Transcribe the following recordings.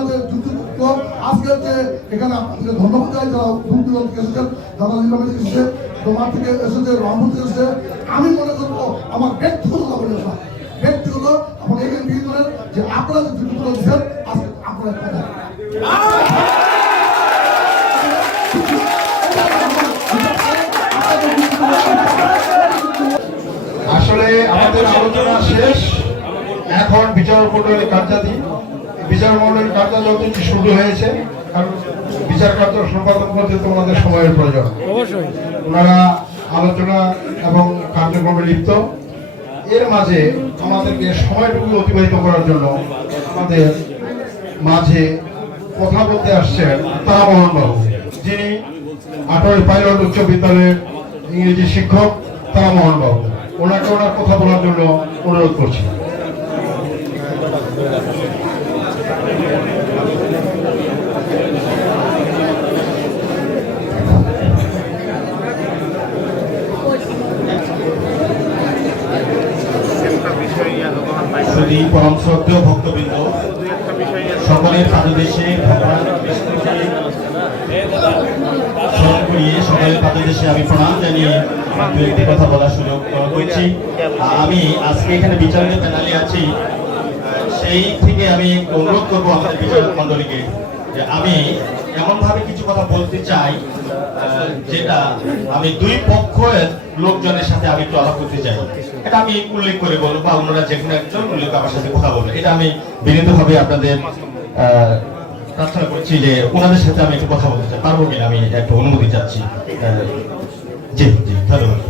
আপনাদের যুক্তিযুক্ত আজকের যে এখানে আপনাদের ধন্যবাদ জানাই যারা দূর দূরান্ত থেকে এসেছেন, যারা নিলামে থেকে এসেছে, তোমার থেকে এসেছে, রংপুর থেকে এসেছে। আমি মনে করবো আমার ব্যক্তিগত ব্যক্তিগত আমার এখানে বিয়ে করেন যে আপনারা যে যুক্তিগুলো দিচ্ছেন আজকে আপনারা কথা আসলে আমাদের আলোচনা শেষ। এখন বিচারমণ্ডলীর কার্যালয় শুরু হয়েছে, কারণ বিচার কার্য সম্পাদন করতে তো ওনাদের সময়ের প্রয়োজন। অবশ্যই ওনারা আলোচনা এবং কার্যক্রমে লিপ্ত। এর মাঝে আমাদেরকে সময়টুকু অতিবাহিত করার জন্য আমাদের মাঝে কথা বলতে আসছেন তারামোহন বাবু, যিনি আটোয়ারি পাইলট উচ্চ বিদ্যালয়ের ইংরেজি শিক্ষক। তারামোহন বাবু, ওনাকে ওনার কথা বলার জন্য অনুরোধ করছি। পরম শ্রদ্ধেয় ভক্তবৃন্দ, সকলের পাদদেশে সকলের পাদদেশে আমি প্রণাম জানিয়ে দু একটি কথা বলার সুযোগ করছি। আমি আজকে এখানে বিচারকের প্যানেলে আছি, সেই থেকে আমি অনুরোধ করবো আমাদের বিচারক মন্ডলীকে যে আমি এমনভাবে কিছু কথা বলতে চাই যেটা আমি দুই পক্ষের লোকজনের সাথে আমি একটু আলাপ করতে চাই। এটা আমি উল্লেখ করে বলবো বা অন্যরা যে কোনো একজন উল্লেখ আমার সাথে কথা বলবো। এটা আমি বিনীতভাবে আপনাদের প্রার্থনা করছি যে ওনাদের সাথে আমি একটু কথা বলতে চাই, পারবো কিনা আমি একটু অনুমতি চাচ্ছি। জি জি, ধন্যবাদ।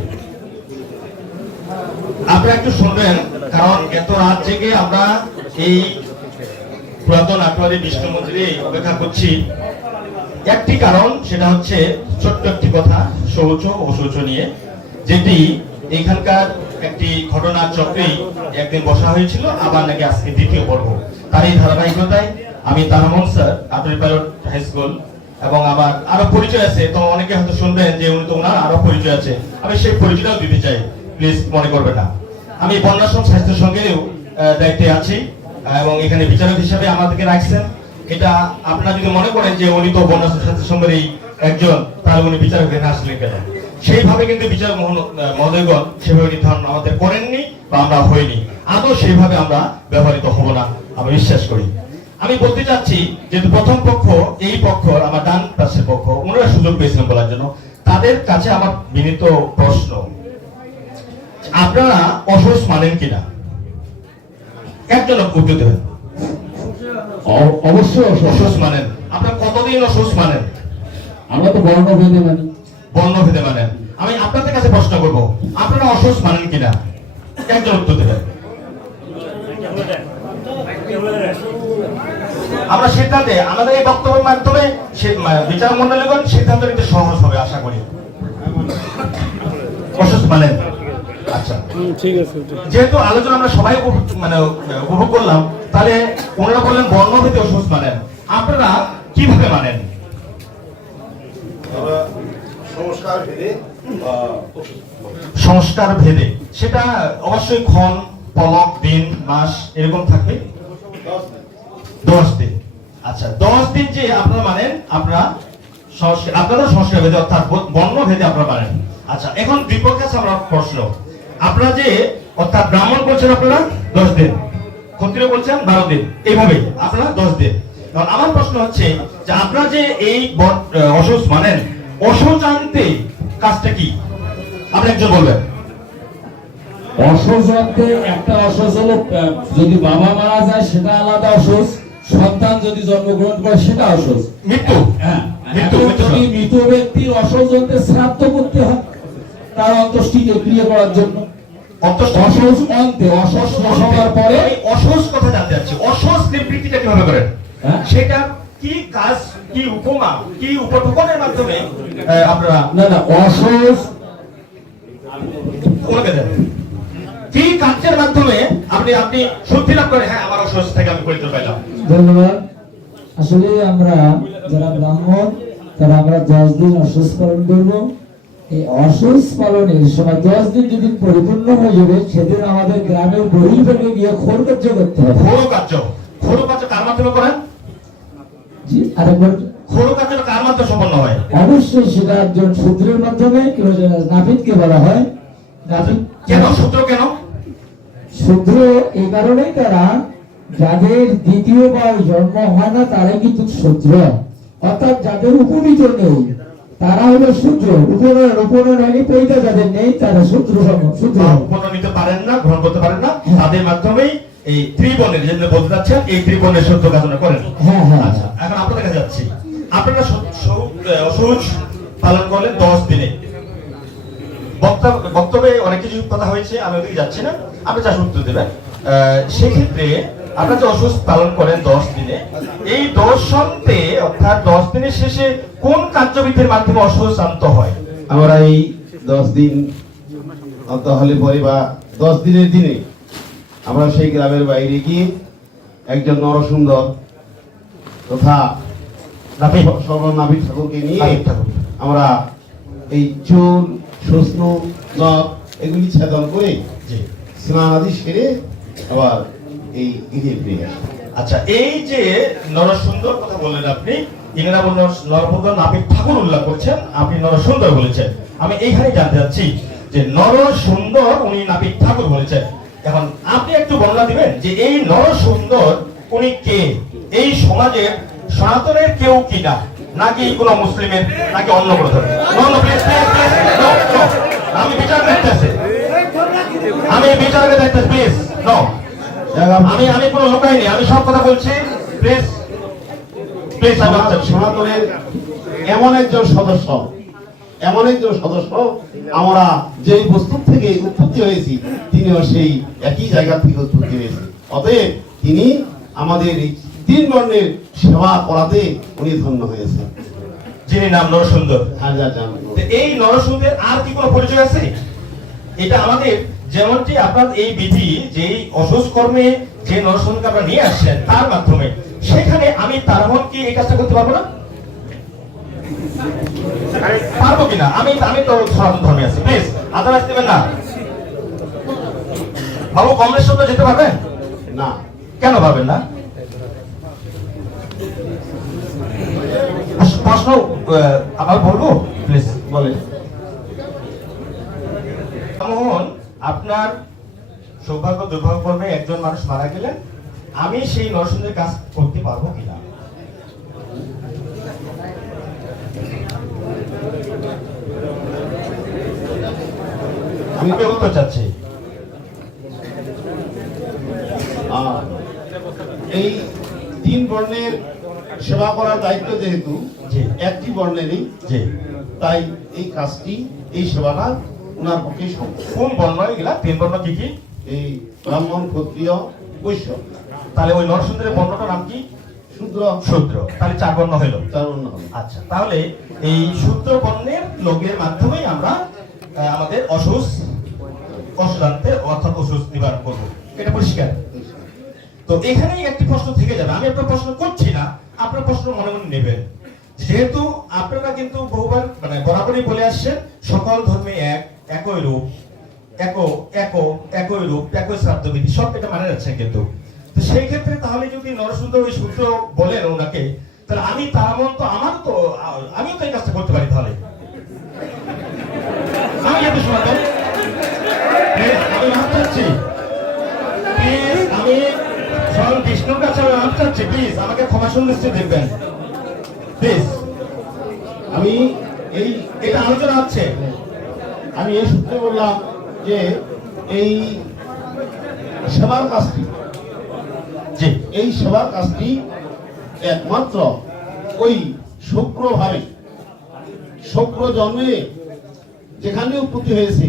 আপনারা একটু শুনবেন, কারণ এত রাত জেগে আমরা এই পুরাতন আটোয়ারি বিষ্ণু মন্দিরে অপেক্ষা করছি। একটি কারণ, সেটা হচ্ছে ছোট্ট একটি কথা শৌচ ও শৌচ নিয়ে, যেটি এখানকার একটি ঘটনার চক্রেই একদিন বসা হয়েছিল, আবার নাকি আজকে দ্বিতীয় পর্ব। তার এই ধারাবাহিকতায় আমি তারামোহন sir, Atwari pilot high school, এবং আমার আরো পরিচয় আছে, তো অনেকে হয়তো শুনবেন যে উনি তো ওনার আরো পরিচয় আছে, আমি সেই পরিচয়টাও দিতে চাই, প্লিজ মনে করবেন না। আমি বন্যাশ্রম স্বাস্থ্য সংঘের দায়িত্বে আছি এবং এখানে বিচারক হিসাবে আমাদেরকে রাখছেন। এটা আপনারা যদি মনে করেন যে উনি তো বন্যাশ্রম স্বাস্থ্য সংঘের একজন, তাহলে উনি বিচারক এখানে আসলেন কেন? সেইভাবে কিন্তু বিচারক মহোদয়গণ সেভাবে নির্ধারণ আমাদের করেননি বা আমরা হইনি, আদৌ সেইভাবে আমরা ব্যবহৃত হব না, আমি বিশ্বাস করি। আমি বলতে চাচ্ছি যে প্রথম পক্ষ, এই পক্ষ আমার ডান পাশের পক্ষ, ওনারা সুযোগ পেয়েছিলেন বলার জন্য। তাদের কাছে আমার বিনীত প্রশ্ন, আপনারা অসুস মানেন কিনা? একজন উত্তর দেবেন। অবশ্যই অসুস মানেন। আপনারা কতদিন অসুস মানেন? আমরা তো বর্ণভেদে মানি। বর্ণভেদে মানেন। আমি আপনাদের কাছে প্রশ্ন করব, আপনারা অসুস মানেন কিনা? একজন উত্তর দেবেন। আমরা সিদ্ধান্তে, আমাদের এই বক্তব্যের মাধ্যমে বিচার মন্ডলীগণ সিদ্ধান্ত নিতে সহজ হবে আশা করি। অসুস মানেন? আচ্ছা, ঠিক আছে। যেহেতু আলোচনা আমরা সবাই উপভোগ করলাম, তাহলে ওনারা বললেন বর্ণভেদে অসুস মানেন, আপনারা কিভাবে মানেন? সংস্কার ভেদে, সেটা অবশ্যই ক্ষণ, পলক, দিন, মাস এরকম থাকবে। 10 দিন। আচ্ছা, 10 দিন যে আপনারা মানেন, আপনারা সংস্কার ভেদে অর্থাৎ বর্ণ ভেদে আপনারা মানেন। আচ্ছা, এখন বিপক্ষে আমরা প্রশ্ন, আপনারা যে অর্থাৎ ব্রাহ্মণ বলছেন আপনারা 10 দিন, ক্ষত্রিয় বলছেন 12 দিন, এইভাবে আপনারা 10 দিন। আমার প্রশ্ন হচ্ছে যে আপনারা যে এই অসুস মানেন, অসুস আনতে কাজটা কি? আপনি একজন বলবেন। অসুস আনতে একটা অসুস হলো যদি বাবা মারা যায় সেটা আলাদা অসুস, সন্তান যদি জন্মগ্রহণ করে সেটা অসুস। মৃত্যু, হ্যাঁ, যদি মৃত ব্যক্তির অসুস আনতে শ্রাদ্ধ করতে হয় তার অন্ত্যেষ্টিকে ক্রিয়া করার জন্য। অসুস আনতে অসুস হওয়ার পরে অসুস কথা জানতে চাচ্ছি, অসুস নিবৃত্তিটা কিভাবে করেন? সেটা কি কাজ, কি উপমা, কি উপঢৌকনের মাধ্যমে আপনারা? না অসুস কি কাজের মাধ্যমে আপনি শুদ্ধি লাভ করেন? হ্যাঁ, আমার অসুস থেকে আমি পরিত্রাণ পাইলাম। ধন্যবাদ। আসলে আমরা যারা ব্রাহ্মণ তারা আমরা 10 দিন অসুস পালন করব। এই অসুস পালনের সময় 10 দিন যদি পরিপূর্ণ হয়ে যাবে, সেদিন আমাদের গ্রামের বহির্ভাগে গিয়ে খোর কার্য করতে হবে। খোর কার্য কার মাধ্যমে করেন? জি, আরেকবার খোড়ো কার্য কার মাধ্যমে সম্পন্ন হয়? অবশ্যই সেটা একজন শূদ্রের মাধ্যমে কেউ নাপিতকে বলা হয়। নাপিত কেন সূত্র কেন? শূদ্র এই কারণেই তারা, যাদের দ্বিতীয়বার জন্ম হয় না তারাই কিন্তু শূদ্র, অর্থাৎ যাদের উপনীত নেই তারা হলো শূদ্র। উপনয়ন হয়নি, পৈতা যাদের নেই তারা শূদ্র। উপন্ন নিতে পারেন না, গ্রহণ করতে পারেন না, তাদের মাধ্যমেই এই ত্রিবর্ণের যেগুলো বলতে যাচ্ছেন, এই ত্রিবর্ণের সত্য কাজনা করেন। হ্যাঁ হ্যাঁ। আচ্ছা, এখন আপনাদের কাছে যাচ্ছি। আপনারা অসহজ পালন করলেন 10 দিনে। বক্তব্যে অনেক কিছু কথা হয়েছে, আমি ওদিকে যাচ্ছি না, আপনি যা উত্তর দেবেন। সেক্ষেত্রে আপনারা যে অসহজ পালন করেন 10 দিনে, এই 10 অন্তে অর্থাৎ 10 দিনের শেষে কোন কার্যবিধির মাধ্যমে অসহজ শান্ত হয়? আমরা এই 10 দিন অন্ত হলে পরে বা 10 দিনের দিনে আমরা সেই গ্রামের বাইরে গিয়ে একজন নরসুন্দর তথা সর্বনাভিক ঠাকুরকে নিয়ে আমরা এই চুল, শুষ্ণ, নখ এগুলি ছেদন করে স্নান আদি সেরে আবার এই গৃহে ফিরে আসি। আচ্ছা, এই যে নরসুন্দর কথা বললেন আপনি, ইনারা নরসুন্দর নাপিত ঠাকুর উল্লেখ করছেন, আপনি নরসুন্দর বলেছেন। আমি এইখানে জানতে চাচ্ছি যে নরসুন্দর উনি নাপিত ঠাকুর বলেছেন, এখন আপনি একটু বর্ণনা দিবেন যে এই নরসুন্দর উনি কে? এই সমাজের সনাতনের কেউ কিনা, নাকি কোনো মুসলিমের, নাকি অন্য কোনো ধর্মের? আমি বিচার দেখতেছি, আমি বিচারকে দেখতেছি, প্লিজ নো। আমি কোনো লোকাইনি, আমি সব কথা বলছি, প্লিজ প্লিজ। সনাতনের এমন একজন সদস্য আমরা যেই বস্তু থেকে উৎপত্তি হয়েছি তিনিও সেই একই জায়গা থেকে উৎপত্তি হয়েছে। অতএব তিনি আমাদের এই 3 বর্ণের সেবা করাতে উনি ধন্য হয়েছে, যিনি নাম নরসুন্দর। এই নরসুন্দরের আর কি কোনো পরিচয় আছে? এটা আমাদের যেমনটি আপনার এই বিধি, যে অসহজ কর্মে যে নরসুন্দরকে আপনারা নিয়ে আসছেন তার মাধ্যমে, সেখানে আমি তার মন কি এই কাজটা করতে পারবো না? পারবো কিনা? আমি তো সনাতন ধর্মে আছি, প্লিজ আদালত দেবেন না। বাবু কমলেশ্বর যেতে পারবেন না? কেন পারবেন না? প্রশ্ন আবার বলবো, প্লিজ বলে। মোহন, আপনার সৌভাগ্য দুর্ভাগ্য করবে একজন মানুষ মারা গেলেন, আমি সেই নরসুন্দরের কাজ করতে পারবো কিনা? আমি উত্তর চাচ্ছি। এই 3 বর্ণের সেবা করার দায়িত্ব যেহেতু জি। একটি বর্ণেরই, জি। তাই এই কাজটি, এই সেবাটা ওনার পক্ষে সম্ভব। কোন বর্ণ এগুলা? 3 বর্ণ কি কি? এই ব্রাহ্মণ, ক্ষত্রিয়, বৈশ্য। তাহলে ওই নরসুন্দরের বর্ণটার নাম কি? শূদ্র। শূদ্র। তাহলে 4 বর্ণ হলো। 4 বর্ণ হলো। আচ্ছা, তাহলে এই শূদ্র বর্ণের লোকের মাধ্যমেই আমরা আমাদের অসুরান্তে অর্থাৎ অসুস্থ নিবারণ করবো, এটা পরিষ্কার। তো এখানেই একটি প্রশ্ন থেকে যাবে, আমি আপনার প্রশ্ন করছি না, আপনার প্রশ্ন মনে মনে নেবেন। যেহেতু আপনারা কিন্তু বহুবার বরাবরই বলে আসছেন সকল ধর্মে একই রূপ, একই রূপ, একই শ্রাদ্ধবিধি, সব এটা মানে যাচ্ছে। কিন্তু তো সেই ক্ষেত্রে তাহলে যদি নরসুন্দর ওই সূত্র বলেন ওনাকে, তাহলে আমি তার মন তো আমিও তো এই কাজটা করতে পারি। তাহলে আমি যেতে শোনাতেন, আমি মাপ চাচ্ছি, প্লিজ, আমি স্বয়ং বিষ্ণুর কাছে আমি মাপ চাচ্ছি, প্লিজ আমাকে ক্ষমা সুন্দর দেখবেন, প্লিজ। আমি এটা আলোচনা হচ্ছে। আমি এই সূত্রে বললাম যে এই সেবার কাজটি, এই সেবার কাজটি একমাত্র ওই শুক্র জন্মে যেখানে উৎপত্তি হয়েছে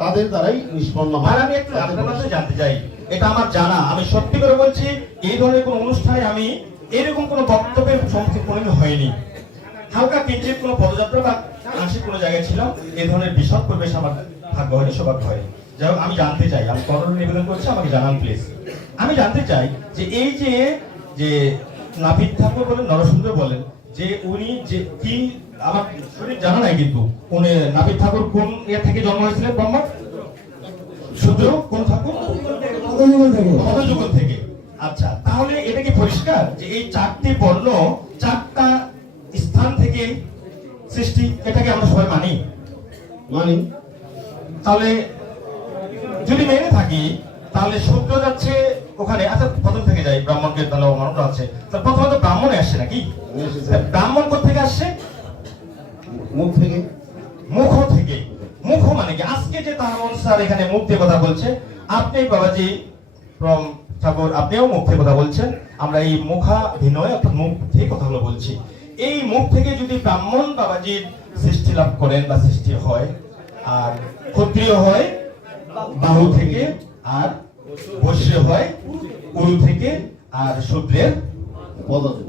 তাদের দ্বারাই নিষ্পন্ন হয়। আমি একটু আপনার কাছে জানতে চাই, এটা আমার জানা, আমি সত্যি করে বলছি, এই ধরনের কোন অনুষ্ঠানে আমি এরকম কোন বক্তব্যের সম্মুখীন কোনোদিন হয়নি। হালকা কিঞ্চিত কোনো পদযাত্রা বা আংশিক কোনো জায়গায় ছিলাম, এই ধরনের বিশদ পরিবেশ আমার ভাগ্য হয়নি, সৌভাগ্য হয়নি। যাই হোক, আমি জানতে চাই, আমি করোনা নিবেদন করছি, আমাকে জানান প্লিজ। আমি জানতে চাই যে এই যে নাপিত ঠাকুর বলেন, নরসুন্দর বলেন, যে উনি যে কি, আমার শরীর জানা নাই, কিন্তু উনি নাপিত ঠাকুর কোন এর থেকে জন্ম হয়েছিলেন? ব্রহ্মা শূদ্র কোন ঠাকুর? কত যুগ থেকে? কত যুগ থেকে? আচ্ছা, তাহলে এটা কি পরিষ্কার যে এই 4টি বর্ণ 4টা স্থান থেকে সৃষ্টি, এটাকে আমরা সবাই মানি? মানি। তাহলে যদি মেনে থাকি তাহলে সূর্য যাচ্ছে ওখানে, আচ্ছা প্রথম থেকে যাই, ব্রাহ্মণকে তাহলে অমান্য আছে, তাহলে প্রথমত ব্রাহ্মণে আসছে নাকি? ব্রাহ্মণ কোথেকে আসছে? মুখ থেকে। মুখ থেকে। মুখ মানে কি? আজকে যে তাহমন স্যার এখানে মুখ দিয়ে কথা বলছে, আপনি বাবাজি ফ্রম ঠাকুর আপনিও মুখ থেকে কথা বলছেন, আমরা এই মুখা ভিনয় অর্থাৎ মুখ থেকে কথাগুলো বলছি। এই মুখ থেকে যদি ব্রাহ্মণ বাবাজির সৃষ্টি লাভ করেন বা সৃষ্টি হয়, আর ক্ষত্রিয় হয় বাহু থেকে, আর বৈশ্য হয় উরু থেকে, আর শূদ্রের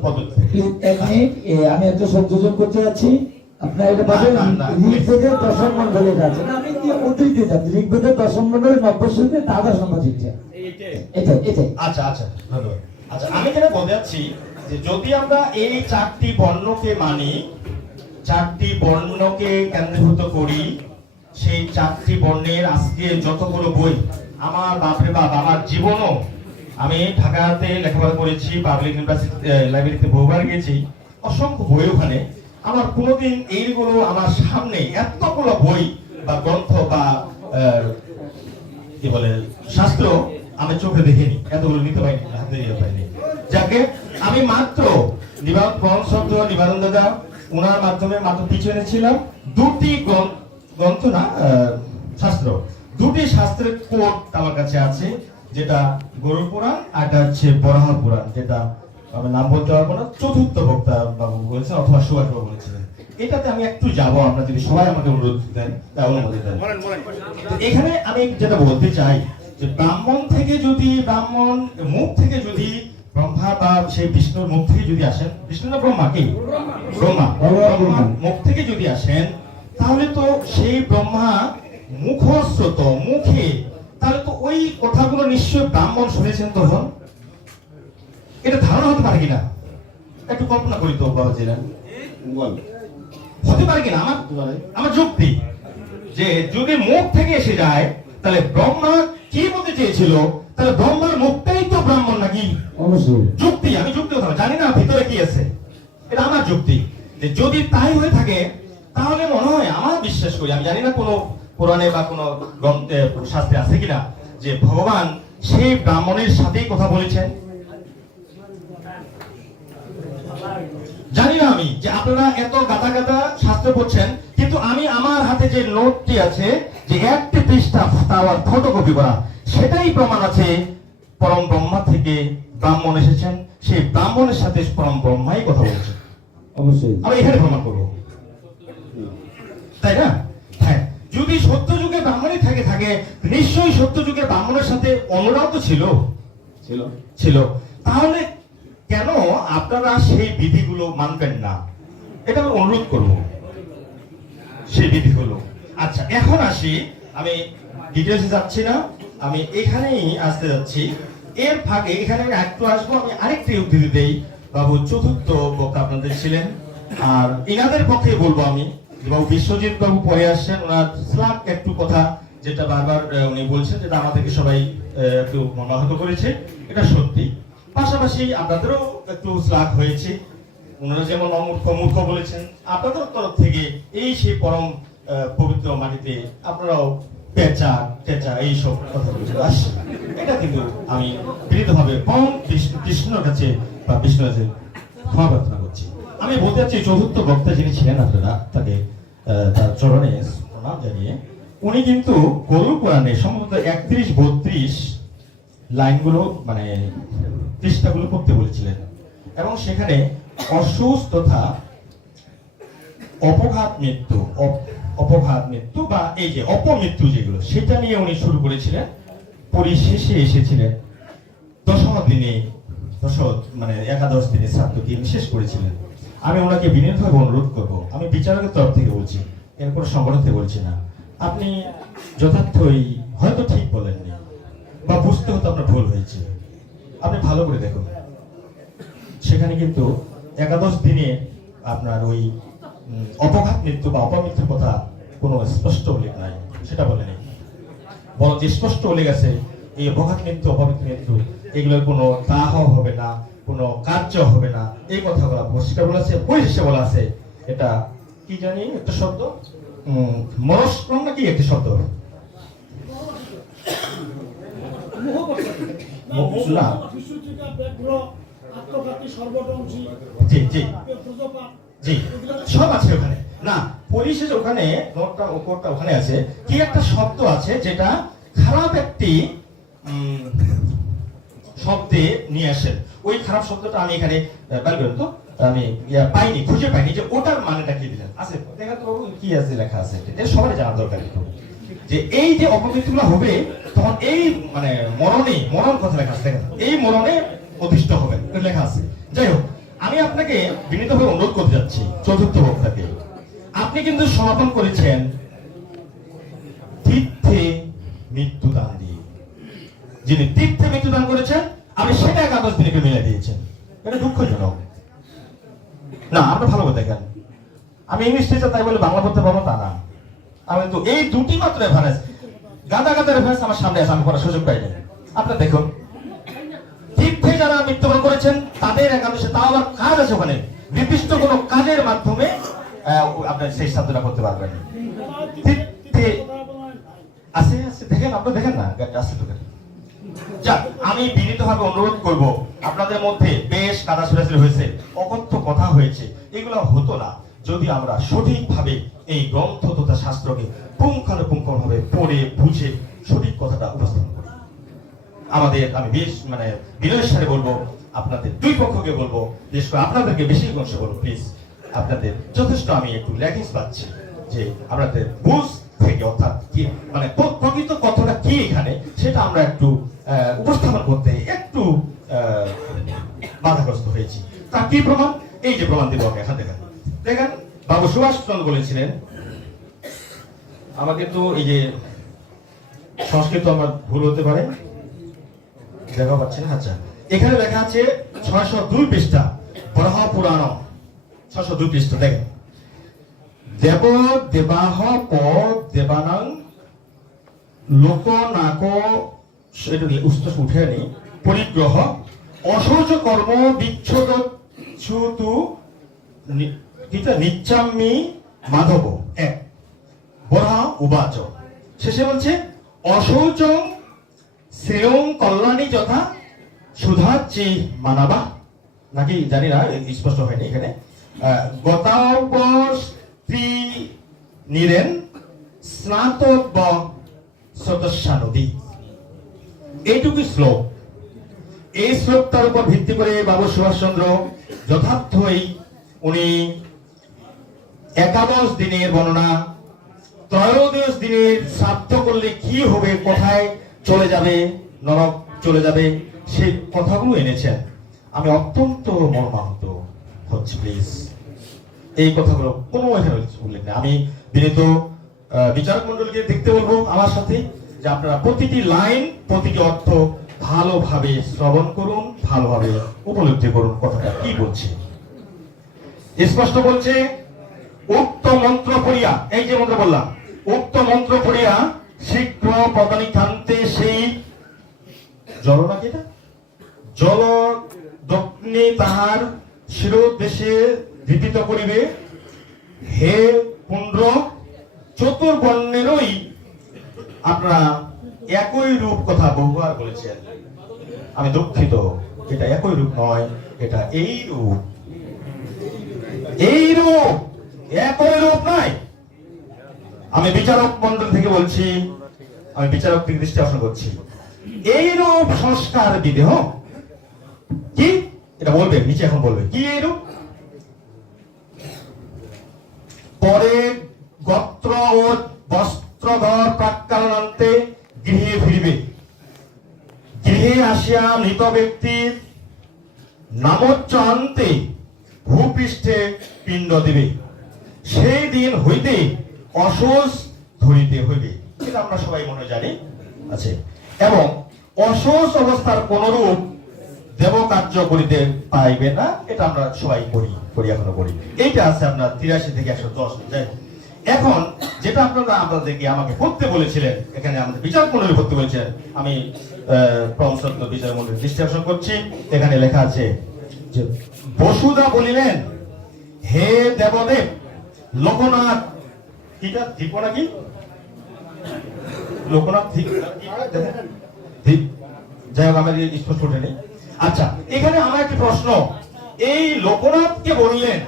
পদ থেকে। এক মিনিট, আমি একটা সংযোজন করতে যাচ্ছি। আপনার এটা পাবেন ঋগ্বেদের দশম মন্ডলের আছে না, আমি ওটাই দিয়ে যাচ্ছি। ঋগ্বেদের দশম মন্ডলের নব্বশ্লোকে দ্বাদশ নম্বর চিঠি। এটাই। আচ্ছা ধন্যবাদ। আচ্ছা, আমি যেটা বলতে যাচ্ছি যে যদি আমরা এই 4টি বর্ণকে মানি, 4টি বর্ণকে কেন্দ্রীভূত করি, সেই 4টি বর্ণের আজকে যতগুলো বই, আমার বাপরে বাপ, আমার জীবনও, আমি ঢাকাতে লেখাপড়া করেছি, পাবলিক ইউনিভার্সিটি লাইব্রেরিতে বহুবার গেছি, অসংখ্য বই ওখানে। আমার কোনোদিন এইগুলো আমার সামনে এতগুলো বই বা গ্রন্থ বা কি বলে শাস্ত্র আমি চোখে দেখিনি, এতগুলো নিতে পারিনি, হাতে নিতে পারিনি। যাকে আমি মাত্র নিবারণ দাদা ওনার মাধ্যমে মাত্র পিছনে ছিলাম 2টি গ্রন্থ না শাস্ত্র, 2টি শাস্ত্রের কোড আমার কাছে আছে, যেটা গরু পুরাণ আর এটা হচ্ছে বরাহ পুরাণ, যেটা আমি নাম বলতে পারবো না, চতুর্থ বক্তা বাবু বলেছেন অথবা সুভাষ বাবু বলেছিলেন। এটাতে আমি একটু যাবো, আপনারা যদি সবাই আমাকে অনুরোধ দেন, অনুমতি দেন। তো এখানে আমি যেটা বলতে চাই যে ব্রাহ্মণ মুখ থেকে যদি ব্রহ্মা বা সেই বিষ্ণুর মুখ থেকে যদি আসেন, বিষ্ণু না ব্রহ্মা কি? ব্রহ্মা মুখ থেকে যদি আসেন, তাহলে তো সেই ব্রহ্মা মুখস্রোত মুখে, তাহলে তো ওই কথাগুলো নিশ্চয় ব্রাহ্মণ শুনেছেন তখন। এটা ধারণা হতে পারে কিনা? একটু কল্পনা করি তো বাবাজিরা, হতে পারে কিনা? আমার যুক্তি যে যদি মুখ থেকে এসে যায়, তাহলে ব্রহ্মা কি বলতে চেয়েছিল? তাহলে ব্রহ্মার মুখটাই তো ব্রাহ্মণ নাকি? অবশ্যই যুক্তি, আমি যুক্তি কথা জানি না ভিতরে কি আছে, এটা আমার যুক্তি। যে যদি তাই হয়ে থাকে, তাহলে মনে হয়, আমার বিশ্বাস করি, আমি জানি না কোনো পুরাণে বা কোনো গ্রন্থে শাস্ত্রে আছে কিনা, যে ভগবান সেই ব্রাহ্মণের সাথেই কথা বলেছেন। জানি না আমি যে আপনারা এত গাদা গাদা শাস্ত্র পড়ছেন, কিন্তু আমি আমার হাতে যে নোটটি আছে, যে 1টি পৃষ্ঠা তার ফটোকপি করা, সেটাই প্রমাণ আছে পরম ব্রহ্মা থেকে ব্রাহ্মণ এসেছেন, সেই ব্রাহ্মণের সাথে পরম ব্রহ্মাই কথা বলছেন। অবশ্যই আমি এখানে প্রমাণ করবো, তাই না? হ্যাঁ, যদি সত্য যুগে ব্রাহ্মণই থাকে নিশ্চয়ই সত্য যুগে ব্রাহ্মণের সাথে অন্যরাও তো ছিল। তাহলে কেন আপনারা সেই বিধিগুলো মানবেন না? এটা আমি অনুরোধ করবো, সেই বিধিগুলো। আচ্ছা, এখন আসি, আমি ডিটেলসে যাচ্ছি না, আমি এখানেই আসতে যাচ্ছি। এর ফাঁকে এখানে আমি একটু আসবো, আমি আরেকটি উদ্ধৃতি দেই। বাবু চতুর্থ বক্তা আপনাদের ছিলেন, আর ইনাদের পক্ষে বলবো আমি, বাবু বিশ্বজিৎ বাবু পরে আসছেন, ওনার শ্লাঘ একটু কথা যেটা বারবার উনি বলছেন, যেটা আমাদেরকে সবাই একটু মর্মাহত করেছে, এটা সত্যি। পাশাপাশি আপনাদেরও একটু শ্লাঘ হয়েছে, ওনারা যেমন মূর্খ বলেছেন, আপনাদের তরফ থেকে এই সেই পরম পবিত্র মাটিতে আপনারাও পেঁচা টেচা এইসব কথা বলছেন। এটা কিন্তু আমি বিনীতভাবে কৃষ্ণর কাছে বা বিষ্ণুর কাছে ক্ষমা প্রার্থনা করছি। আমি বলতে চাচ্ছি, চতুর্থ বক্তা যিনি ছিলেন আপনারা, তাকে তার চরণে প্রণাম জানিয়ে, উনি কিন্তু গরু পুরাণে সম্ভবত 31-32 লাইনগুলো মানে পৃষ্ঠাগুলো পড়তে বলেছিলেন, এবং সেখানে অসুস্থতা, অপঘাত মৃত্যু বা এই যে অপমৃত্যু যেগুলো, সেটা নিয়ে উনি শুরু করেছিলেন। পরিশেষে এসেছিলেন 10 দিনে, মানে 11 দিনে ছাত্রকে শেষ করেছিলেন। আমি ওনাকে বিনীতভাবে অনুরোধ করবো, আমি বিচারকের তরফ থেকে বলছি, এর কোনো সংগঠন থেকে বলছি না, আপনি যথার্থই হয়তো ঠিক বলেননি বা বুঝতে হতো আপনার ভুল হয়েছে, আপনি ভালো করে দেখুন। সেখানে কিন্তু 11 দিনে আপনার ওই অপঘাত মৃত্যু বা অপমৃত্যুর কথা কোনো স্পষ্ট উল্লেখ নাই, সেটা বলেনি। বরং যে স্পষ্ট উল্লেখ আছে, এই অপঘাত মৃত্যু অপমৃত্যু এগুলোর কোনো দাহ হবে না, কোনো কার্য হবে না, এই কথাগুলো পরিষ্কার বলা আছে, পরিশেষে বলা আছে, এটা কি জানি একটা শব্দ, মনস্ক্রম নাকি একটি শব্দ, না জি জি জি সব আছে ওখানে, না পরিশেষে ওখানে নোটটা উপরটা ওখানে আছে, কি একটা শব্দ আছে যেটা খারাপ একটি শব্দে নিয়ে আসেন। ওই খারাপ শব্দটা আমি এখানে বের করেন তো, আমি পাইনি, খুঁজে পাইনি যে ওটার মানেটা কি দিলেন। আছে দেখা তো বাবু কি আছে লেখা আছে, এটা সবারই জানা দরকার একটু, যে এই যে অপমৃত্যুগুলো হবে তখন এই মানে মরণ কথা লেখা আছে, দেখেন এই মরণে অধিষ্ঠ হবে লেখা আছে। যাই হোক, আমি আপনাকে বিনীতভাবে অনুরোধ করতে যাচ্ছি চতুর্থ বক্তাকে, আপনি কিন্তু সমাপন করেছেন তীর্থে মৃত্যুদান দিয়ে। যিনি তীর্থে মৃত্যুদান করেছেন আপনি সেটা কাগজ দিনে মিলে দিয়েছেন, এটা দুঃখজনক না। আমরা ভালো করে দেখেন, আমি ইংলিশ টিচার তাই বলে বাংলা পড়তে পারবো তা না, আমি তো এই দুটি মাত্র রেফারেন্স, গাদা গাদা রেফারেন্স আমার সামনে আছে, আমি করার সুযোগ পাইনি। আপনার দেখুন তীর্থে যারা মৃত্যুবরণ করেছেন তাদের একাদশে, তাও আবার কাজ আছে ওখানে, নির্দিষ্ট কোনো কাজের মাধ্যমে আপনার সেই সাধনা করতে পারবেন। তীর্থে আছে আছে দেখেন, আপনারা দেখেন না আছে তো। যাক, আমি বিনীতভাবে অনুরোধ করব, আপনাদের মধ্যে বেশ কাদা ছড়াছড়ি হয়েছে, অকথ্য কথা হয়েছে, এগুলো হতো না যদি আমরা সঠিকভাবে এই গ্রন্থ তথা শাস্ত্রকে পুঙ্খানুপুঙ্খভাবে পড়ে বুঝে সঠিক কথাটা উপস্থাপন করি। আমি বেশ বিনয়ের সাথে বলবো, আপনাদের দুই পক্ষকে বলবো, বিশেষ করে আপনাদেরকে বেশি অংশ বলবো, প্লিজ আপনাদের যথেষ্ট আমি একটু ল্যাকিংস পাচ্ছি যে আপনাদের বুঝ থেকে, অর্থাৎ কি প্রকৃত কথাটা কি এখানে সেটা আমরা একটু উপস্থাপন করতে একটু বাধাগ্রস্ত হয়েছি। তার কি প্রমাণ? এই যে প্রমাণ দিব এখন দেখেন বাবু সুভাষ চন্দ্র বলেছিলেন, আমাকে তো এই যে সংস্কৃত আমার ভুল হতে পারে, দেখা পাচ্ছেন, আচ্ছা এখানে লেখা আছে 602 পৃষ্ঠা বরাহ পুরাণ, 602 পৃষ্ঠা দেখেন, দেব দেবাহ প দেবানাং লোক নাক উঠে নি পরিগ্রহ অসৌচ কর্ম বিচ্ছদ ছুতু নিচ্চাম্মি মাধব এক বরাহ উবাচ। শেষে বলছে অশৌচং শ্রেয়ং কল্যাণী যথা সুধাচি মানাবা, নাকি জানি না, স্পষ্ট হয়নি এখানে, গতাবস্ত্রী নিরেন স্নাতব সদস্যা নদী, এইটুকু শ্লোক। এই শ্লোকটার উপর ভিত্তি করে বাবু সুভাষচন্দ্র যথার্থই উনি 11 দিনের বর্ণনা, 13 দিনের শ্রাদ্ধ করলে কি হবে, কোথায় চলে যাবে, নরক চলে যাবে, সেই কথাগুলো এনেছেন। আমি অত্যন্ত মর্মাহত হচ্ছে, প্লিজ এই কথাগুলো কোনো এখানে উল্লেখ নেই। আমি বিনীত বিচারক মন্ডলীকে দেখতে বলবো আমার সাথে, যে আপনারা প্রতিটি লাইন প্রতিটি অর্থ ভালোভাবে শ্রবণ করুন, ভালোভাবে উপলব্ধি করুন কথাটা কি বলছে। স্পষ্ট বলছে, উক্ত মন্ত্র পড়িয়া, এই যে মন্ত্র বললাম, উক্ত মন্ত্র পড়িয়া শীঘ্র পদানিকান্তে সেই জল নাকি এটা জল দগ্নি তাহার শিরোদেশে দীপিত করিবে। হে পুণ্ড, চতুর্বর্ণেরই আপনারা একই রূপ কথা বহুবার বলেছেন, আমি দুঃখিত, এটা একই রূপ নয়, এটা এই রূপ, এই রূপ, একই রূপ নয়। আমি বিচারক মন্ডল থেকে বলছি, আমি বিচারক থেকে দৃষ্টি আকর্ষণ করছি, এই রূপ সংস্কার বিদেহ কি, এটা বলবে নিচে, এখন বলবে কি এই রূপ। পরে গোত্র ও বস্ত্রধর প্রাক্কালান্তে গৃহে ফিরবে, গৃহে আসিয়া মৃত ব্যক্তির নামোচ্চান্তে ভূপৃষ্ঠে পিণ্ড দিবে, সেই দিন হইতে অশোচ ধরিতে হইবে, এটা আমরা সবাই মনে জানি আছে। এবং অশোচ অবস্থার কোন রূপ দেব কার্য করিতে পাইবে না, এটা আমরা সবাই করি এখনো করি। এইটা আছে আপনার 83 থেকে 110। এখন যেটা আপনারা আপনাদেরকে আমাকে পড়তে বলেছিলেন, এখানে আমাদের বিচার মন্ডলী পড়তে বলেছিলেন, আমি বিচার মন্ডলীর দৃষ্টি আকর্ষণ করছি। এখানে লেখা আছে যে বসুদা বলিলেন, হে দেবদেব লোকনাথ, কিটা ঠিক নাকি লোকনাথ ঠিক, যাই হোক আমার স্পষ্ট নেই। আচ্ছা, এখানে আমার একটি প্রশ্ন, এই লোকনাথকে বললেন,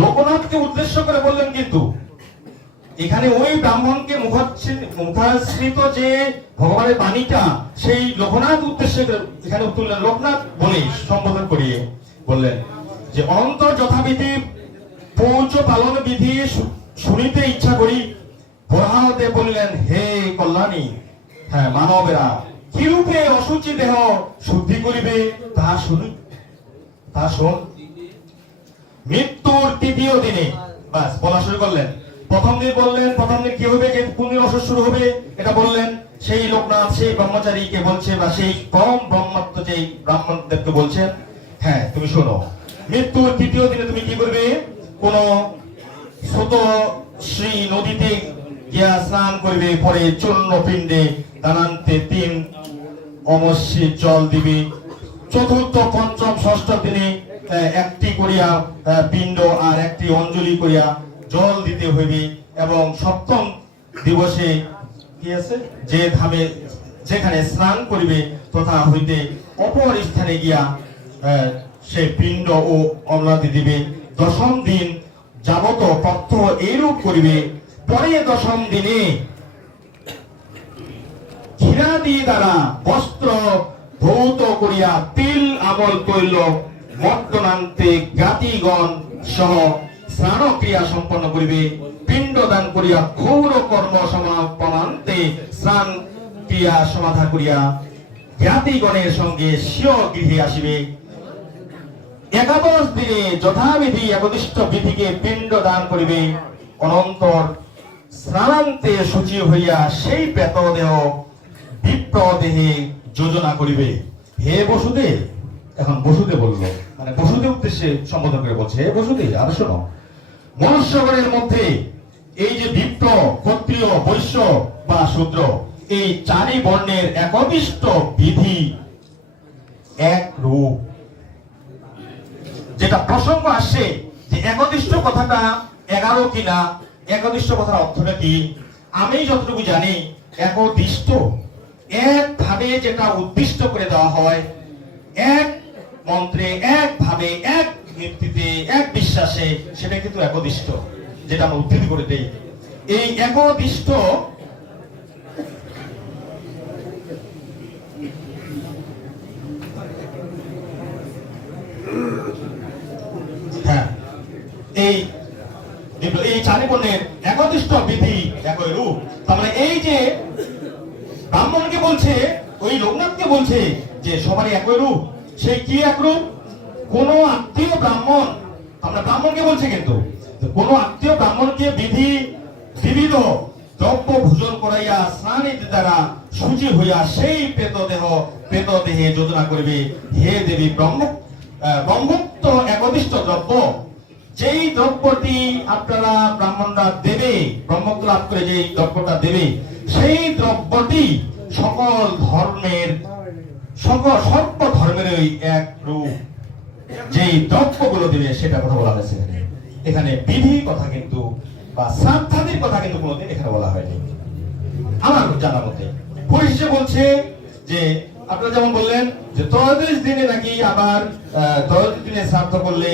লোকনাথকে উদ্দেশ্য করে বললেন, কিন্তু এখানে ওই ব্রাহ্মণকে মুখাশ্রিত যে ভগবানের বাণীটা সেই লোকনাথ উদ্দেশ্যে এখানে তুললেন, লোকনাথ বলে সম্বোধন করিয়ে বললেন যে অনন্তর যথাবিধি পৌঁছ পালন বিধি শুনিতে ইচ্ছা করি। বরাহদেব বললেন, হে কল্যাণী, হ্যাঁ মানবেরা কিরূপে অসুচি দেহ শুদ্ধি করিবে তাহা শুনি, তা শোন। মৃত্যুর তৃতীয় দিনে বাস বলা শুরু করলেন। প্রথম দিন বললেন, প্রথম দিন কি হবে, কোন দিন অসুখ শুরু হবে এটা বললেন। সেই লোকনাথ সেই ব্রহ্মচারীকে বলছে, বা সেই পরম ব্রহ্মত্ব যেই ব্রাহ্মণদেরকে বলছেন, হ্যাঁ তুমি শোনো, মৃত্যুর তৃতীয় দিনে তুমি কি করবে, কোন ছোট শ্রী নদীতে গিয়া স্নান করবে, পরে চূর্ণ পিণ্ডে দানান্তে 3 অমস্যি জল দিবে। চতুর্থ পঞ্চম ষষ্ঠ দিনে একটি করিয়া পিণ্ড আর একটি অঞ্জলি করিয়া জল দিতে হইবে, এবং সপ্তম দিবসে কি আছে, যে ধামে যেখানে স্নান করিবে তথা হইতে অপর স্থানে গিয়া সে পিণ্ড ও অম্লাদি দিবে। দশম দিন যাবত প্রত্যহ এইরূপ করিবে। পরে দশম দিনে ঘিরাদি দ্বারা বস্ত্র ধৌত করিয়া তিল আমল তৈল মর্দনান্তে জ্ঞাতিগণ সহ স্নান ক্রিয়া সম্পন্ন করিবে। পিণ্ড দান করিয়া ক্ষৌর কর্ম সমাপনান্তে স্নান ক্রিয়া সমাধা করিয়া জ্ঞাতিগণের সঙ্গে স্বীয় গৃহে আসিবে। একাদশ দিনে যথাবিধি একদিষ্ট বিধিকে পিণ্ড দান করিবে। অনন্তর স্নানান্তে শুচি হইয়া সেই প্রেতদেহ বিপ্রদেহে যোজনা করিবে। হে বসুদেব, এখন বসুদেব বললো, মানে বসুদেব উদ্দেশ্যে সম্বোধন করে বলছে, হে বসুদেব আর শোনো, মনুষ্যগণের মধ্যে এই যে বিপ্র, ক্ষত্রিয়, বৈশ্য বা শূদ্র, এই 4 বর্ণের একদিষ্ট বিধি এক রূপ। যেটা প্রসঙ্গ আসছে যে একদিষ্ট কথাটা 11 কিনা, একদিষ্ট কথার অর্থটা কি, আমি যতটুকু জানি একদিষ্ট একভাবে যেটা উদ্দিষ্ট করে দেওয়া হয়, এক মন্ত্রে, একভাবে, এক নীতিতে, এক বিশ্বাসে, সেটা কিন্তু একদিষ্ট, যেটা আমরা উদ্ধৃতি করে দেই। এই একদিষ্ট হ্যাঁ, এই 4 বর্ণের একদিষ্ট বিধি একই রূপ। তার মানে এই যে ব্রাহ্মণকে বলছে, ওই লোকনাথকে বলছে যে সবারই একই রূপ। সেই কি এক রূপ, কোন আত্মীয় ব্রাহ্মণ, আমরা ব্রাহ্মণকে বলছে, কিন্তু কোন আত্মীয় ব্রাহ্মণকে বিধি বিবিধ দ্রব্য ভোজন করাইয়া স্নানিত দ্বারা শুচি হইয়া সেই প্রেতদেহে যোজনা করিবে। হে দেবী, ব্রহ্মোক্ত একদিষ্ট দ্রব্য, যেই দ্রব্যটি আপনারা ব্রাহ্মণরা দেবে, ব্রহ্মত্ব লাভ করে যেই দ্রব্যটা দেবে, সেই দ্রব্যটি সকল ধর্মের, সর্ব ধর্মেরই এক রূপ। যেই দ্রব্যগুলো দিবে সেটা কথা বলা হয়েছে এখানে। বিধি কথা কিন্তু বা শ্রাদ্ধাদির কথা কিন্তু কোনোদিন এখানে বলা হয়নি আমার জানা মতে। পরিশেষে বলছে যে আপনারা যেমন বললেন যে 33 দিনে নাকি আবার 33 দিনে শ্রাদ্ধ করলে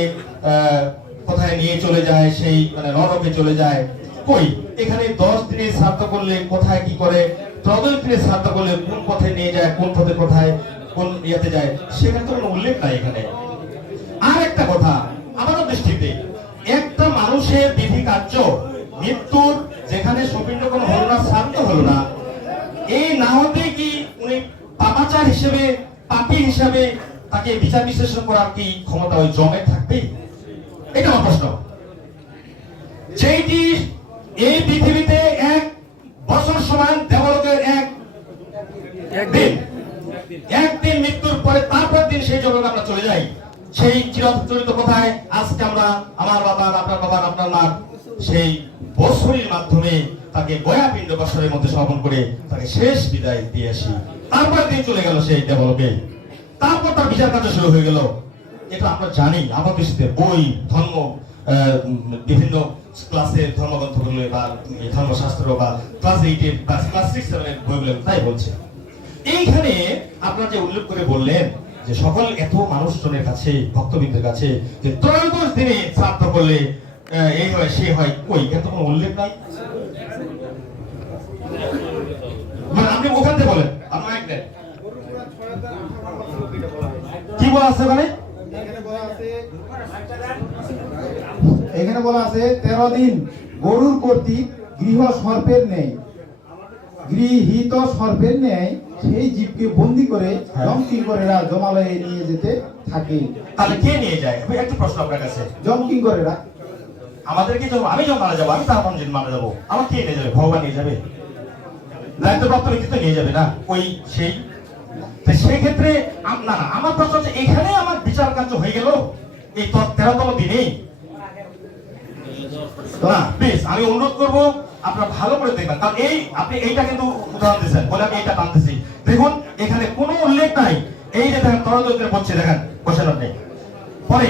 কোথায় নিয়ে চলে যায়, সেই মানে নরকে চলে যায়। কই এখানে 10 দিনে শ্রাদ্ধ করলে কোথায় কি করে, 33 দিনে শ্রাদ্ধ করলে কোন পথে নিয়ে যায়, কোন পথে কোথায় কোন ইয়েতে যায়, সেখানে তো কোনো উল্লেখ নাই এখানে। আর একটা কথা আমাদের দৃষ্টিতে, একটা মানুষের বিধি কার্য মৃত্যুর যেখানে সপিণ্ড কোনো হলো না, শ্রাদ্ধ হলো না, এই না হতে কি উনি পাপাচার হিসেবে, পাপী হিসেবে তাকে বিচার বিশ্লেষণ করার কি ক্ষমতা ওই জমে থাকবে? এটা আমার প্রশ্ন। যেটি এই পৃথিবীতে 1 বছর সমান দেবলোকের একদিন মৃত্যুর পরে তারপর দিন সেই জগতে আমরা চলে যাই। সেই চিরাচরিত কথায় আজকে আমরা আমার বাবার, আপনার বাবার, আপনার মার সেই বৎসরীর মাধ্যমে তাকে গয়া পিণ্ড বৎসরের মধ্যে সমাপন করে তাকে শেষ বিদায় দিয়ে আসি। তারপর দিন চলে গেল সেই দেবলোকে, তারপর তার বিচার কার্য শুরু হয়ে গেল। এটা আমরা জানি, আমাদের সাথে বই ধর্ম বিভিন্ন ক্লাসের ধর্মগ্রন্থগুলো বা ধর্মশাস্ত্র বা ক্লাস 8 বা ক্লাস 6-7 বইগুলো তাই বলছে। এইখানে আপনারা যে উল্লেখ করে বললেন যে সকল এত মানুষজনের কাছে, ভক্তবৃন্দের কাছে যে ত্রয়োদশ দিনে শ্রাদ্ধ করলে এই হয় সে হয়, কই এত কোনো উল্লেখ নাই। মানে আপনি ওখান থেকে বলেন, আপনার এক দেন কি বলা আছে মানে? এখানে বলা আছে 13 দিন গরুর কর্তৃক গৃহ সর্পের ন্যায়, গৃহীত সর্পের ন্যায় সেই জীবকে বন্দী করে জমকিঙ্করেরা জমালয়ে নিয়ে যেতে থাকে। তাহলে কে নিয়ে যায়? একটু প্রশ্ন আপনার কাছে। জমকিঙ্করেরা আমাদেরকে যখন আমি যখন মারা যাবো, আমি তার কোন দিন মারা যাবো, আমার কে নিয়ে যাবে? ভগবান নিয়ে যাবে? দায়িত্বপ্রাপ্ত ব্যক্তি তো নিয়ে যাবে না, ওই সেই। সেই ক্ষেত্রে না, আমার প্রশ্ন হচ্ছে এখানে আমার বিচার কার্য হয়ে গেল এই 13তম দিনেই না। প্লিজ আমি অনুরোধ করবো আপনারা ভালো করে দেখবেন, কারণ এই আপনি এইটা কিন্তু উদাহরণ দিচ্ছেন বলে আমি এইটা টানতেছি। দেখুন এখানে কোনো উল্লেখ নাই। এই যে দেখেন ত্রয়োদশ দিনে পড়ছে, দেখেন কোশ্চেন নেই। পরে